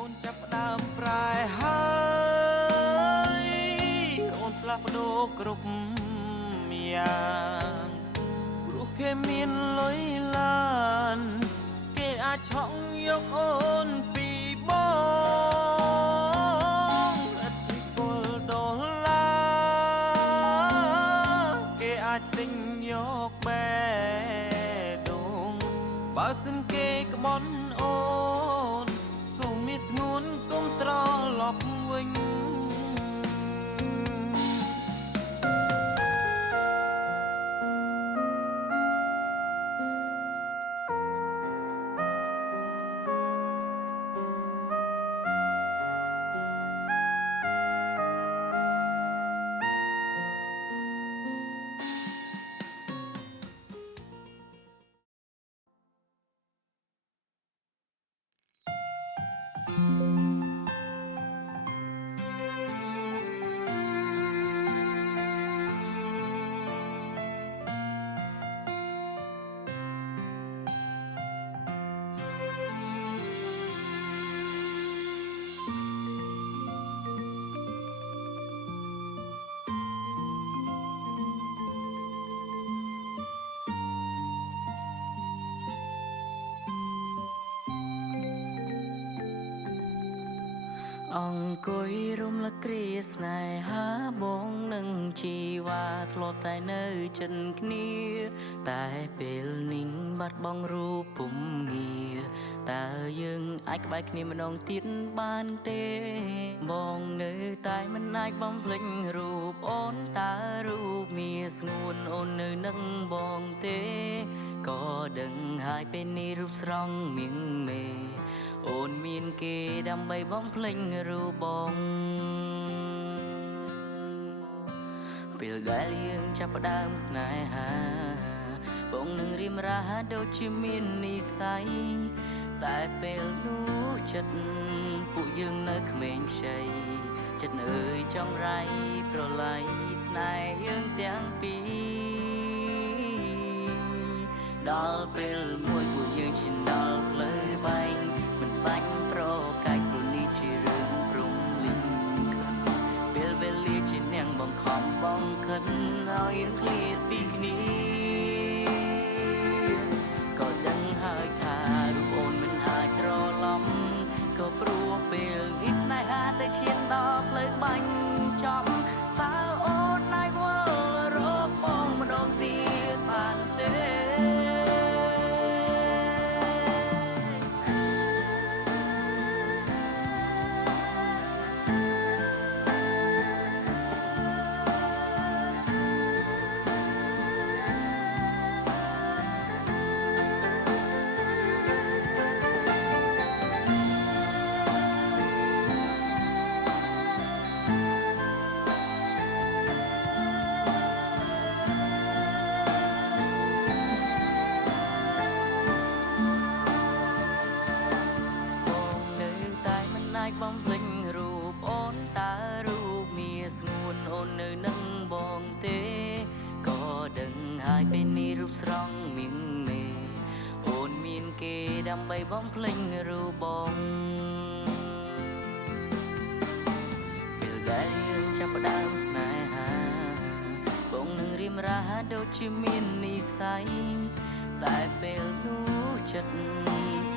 អូនចាប់ផ្ដើមប្រែហើយអូនផ្លាស់ប្ដូរគ្រប់យ៉ាងព្រោះគេមានលុយឡានគេអាចឆក់យកអូនពីបងឥទ្ធិពលដុល្លារគេអាចទិញយកបេះដូងបើសិនគេក្បន់អូនសូមមានស្ងួនកុំត្រឡប់វិញ អង្គុយរំលឹកគ្រាស្នេហាបងនឹងជីវ៉ាធ្លាប់តែនៅចិនគ្នាតែពេលនេះបាត់បង់រូបពុំងារតើយើងអាចក្បែរគ្នាម្ដងទៀតបានទេបងនៅតែមិនអាចបំភ្លេចរូបអូនតើរូបមានស្ងួនអូននៅនឹងបងទេក៏ដឹងហើយពេលនេះរូបស្រស់មៀងមេអូនមានគេដើម្បីបំភ្លេចរូបបងពេលដែលយើងចាប់ផ្ដើមស្នេហាបងនឹងរៀមរាដូចជាមាននិស្ស័យតែពេលនោះចិត្តពួកយើងនៅក្មេងខ្ចីចិត្តអើយចង់រៃប្រឡ័យស្នេហ៍យើងទាំងពីរដល់ពេលមួយពួកយើងឈានដល់ផ្លូវបែងមិនបាច់ប្រកែកព្រោះនេះជារឿងព្រំលិងខិនពេលវេលាជានាងបង្ខំបងខិនឲ្យយើងឃ្លាតពីគ្នាក៏ដឹងហើយថារូបអូនមិនអាចត្រឡប់ក៏ព្រោះពេលនេះស្នេហាតែឈានដល់ផ្លូវបាញ់ចំតើអូនអាចវិលរកបងម្ដងទៀតបានទេបំភ្លេចរូបអូនតើរូបមានស្ងួនអូននៅនឹងបងទេក៏ដឹងហើយពេលនេះរូបស្រស់មៀងមេអូនមានគេដើម្បីបំភ្លេចរូបបងពេលដែលយើងចាប់ផ្ដើមស្នេហាបងនឹងរៀមរាដូចជាមាននិស្ស័យតែពេលនោះចិត្ត